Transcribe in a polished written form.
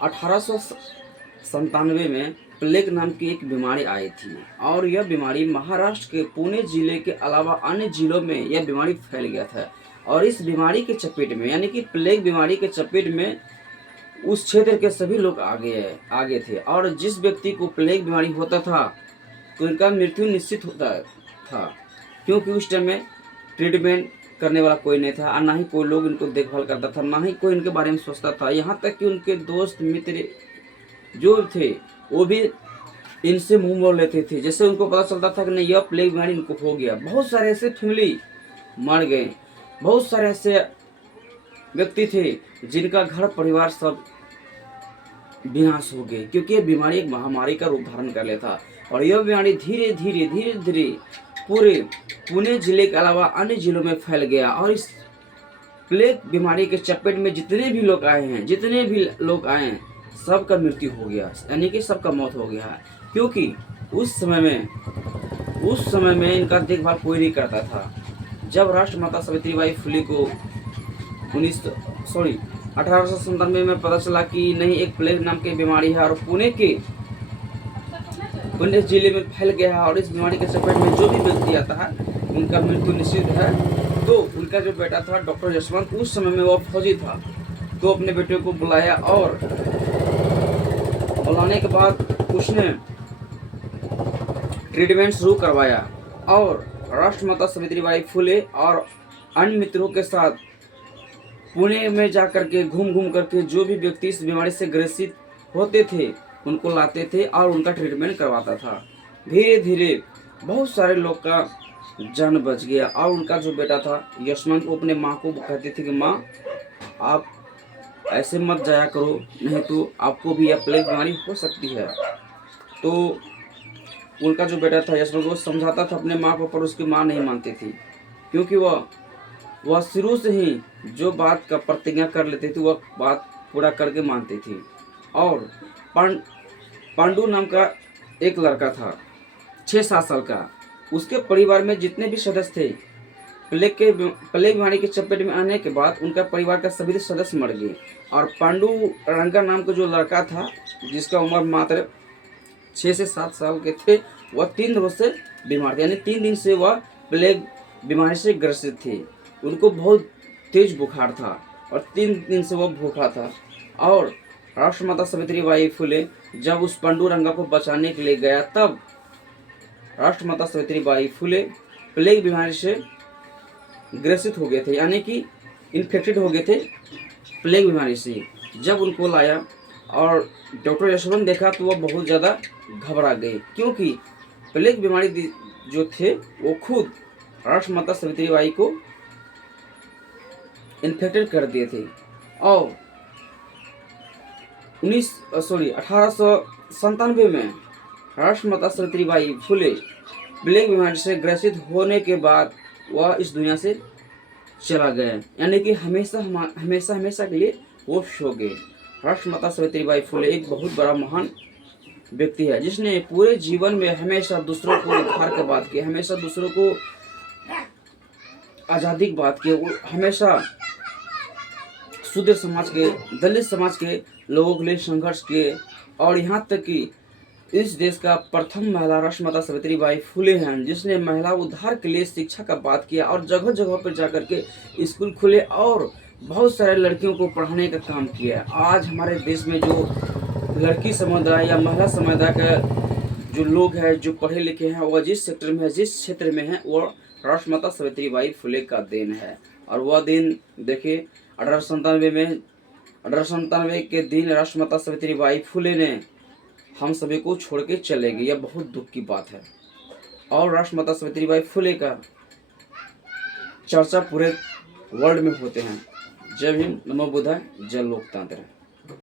1897 में प्लेग नाम की एक बीमारी आई थी और यह बीमारी महाराष्ट्र के पुणे जिले के अलावा अन्य जिलों में यह बीमारी फैल गया था। और इस बीमारी के चपेट में यानी कि प्लेग बीमारी के चपेट में उस क्षेत्र के सभी लोग आगे थे। और जिस व्यक्ति को प्लेग बीमारी होता था तो इनका मृत्यु निश्चित होता था, क्योंकि उस टाइम में ट्रीटमेंट करने वाला कोई नहीं था और ना ही कोई लोग इनको देखभाल करता था, ना ही कोई इनके बारे में सोचता था। यहाँ तक कि उनके दोस्त मित्र जो थे वो भी इनसे मुंह मोड़ लेते थे। जैसे उनको पता चलता था कि नहीं यह प्लेग बीमारी इनको हो गया, बहुत सारे ऐसे फैमिली मर गए, बहुत सारे ऐसे व्यक्ति थे जिनका घर परिवार सब विनाश हो गए, क्योंकि यह बीमारी एक महामारी का रूप धारण कर लेता। और यह बीमारी धीरे धीरे पूरे पुणे जिले के अलावा अन्य जिलों में फैल गया। और इस प्लेग बीमारी के चपेट में जितने भी लोग आए हैं सबका मृत्यु हो गया, यानी कि सबका मौत हो गया है। क्योंकि उस समय में इनका देखभाल कोई नहीं करता था। जब राष्ट्रमाता सावित्रीबाई फुले को 1897 में पता चला कि नहीं एक प्लेग नाम की बीमारी है और पुणे जिले में फैल गया है और इस बीमारी के चपेट में जो भी व्यक्ति आता है उनका मृत्यु निश्चित है, तो उनका जो बेटा था डॉक्टर यशवंत, उस समय में वो फौजी था, तो अपने बेटे को बुलाया और बुलाने के बाद उसने ट्रीटमेंट शुरू करवाया। और राष्ट्रमाता सावित्रीबाई फुले और अन्य मित्रों के साथ पुणे में जाकर के घूम करके जो भी व्यक्ति इस बीमारी से ग्रसित होते थे उनको लाते थे और उनका ट्रीटमेंट करवाता था। धीरे धीरे बहुत सारे लोग का जान बच गया। और उनका जो बेटा था यशवंत, वो अपने माँ को कहते थे कि माँ आप ऐसे मत जाया करो, नहीं तो आपको भी यह प्लेग बीमारी हो सकती है। तो उनका जो बेटा था यशवंत, वो समझाता था अपने माँ को, पर उसकी माँ नहीं मानती थी, क्योंकि वह शुरू से ही जो बात का प्रतिज्ञा कर लेती थी वह बात पूरा करके मानती थी। और पांडु नाम का एक लड़का था 6-7 साल का, उसके परिवार में जितने भी सदस्य थे प्लेग बीमारी के चपेट में आने के बाद उनका परिवार का सभी सदस्य मर गए। और पांडु रंगा नाम का जो लड़का था जिसका उम्र मात्र 6 से 7 साल के थे, वह 3 दिनों से बीमार थे, यानी 3 दिन से वह प्लेग बीमारी से ग्रसित थे। उनको बहुत तेज बुखार था और 3 दिन से वह भूखा था। और राष्ट्रमाता सावित्रीबाई फुले जब उस पांडुरंगा को बचाने के लिए गया, तब राष्ट्रमाता सावित्रीबाई फुले प्लेग बीमारी से ग्रसित हो गए थे, यानी कि इन्फेक्टेड हो गए थे प्लेग बीमारी से। जब उनको लाया और डॉक्टर यशवंत देखा तो वह बहुत ज़्यादा घबरा गए, क्योंकि प्लेग बीमारी जो थे वो खुद राष्ट्रमाता सावित्रीबाई को इन्फेक्टेड कर दिए थे। और 1897 में राष्ट्रमाता सावित्रीबाई फुले प्लेग बीमारी से ग्रसित होने के बाद वह इस दुनिया से चला गया, यानी कि हमेशा के लिए वो सो गए। राष्ट्रमाता सावित्रीबाई फुले एक बहुत बड़ा महान व्यक्ति है, जिसने पूरे जीवन में हमेशा दूसरों को उद्धार की बात की, हमेशा दूसरों को आज़ादी की बात की, वो हमेशा शूद्र समाज के, दलित समाज के लोगों के लिए संघर्ष किए। और यहाँ तक कि इस देश का प्रथम महिला राष्ट्रमाता सावित्रीबाई फुले हैं, जिसने महिला उद्धार के लिए शिक्षा का बात किया और जगह जगह पर जाकर के स्कूल खुले और बहुत सारे लड़कियों को पढ़ाने का काम किया। आज हमारे देश में जो लड़की समुदाय या महिला समुदाय का जो लोग हैं, जो पढ़े लिखे हैं, वह जिस क्षेत्र में है वो राष्ट्रमाता सावित्रीबाई फुले का देन है। और वह दिन देखिए 1897 के दिन राष्ट्रमाता सावित्रीबाई फुले ने हम सभी को छोड़ के चले गए। यह बहुत दुख की बात है। और राष्ट्रमाता सावित्रीबाई फुले का चर्चा पूरे वर्ल्ड में होते हैं। जय हिंद, नमो बुद्धाय, जय लोकतंत्र।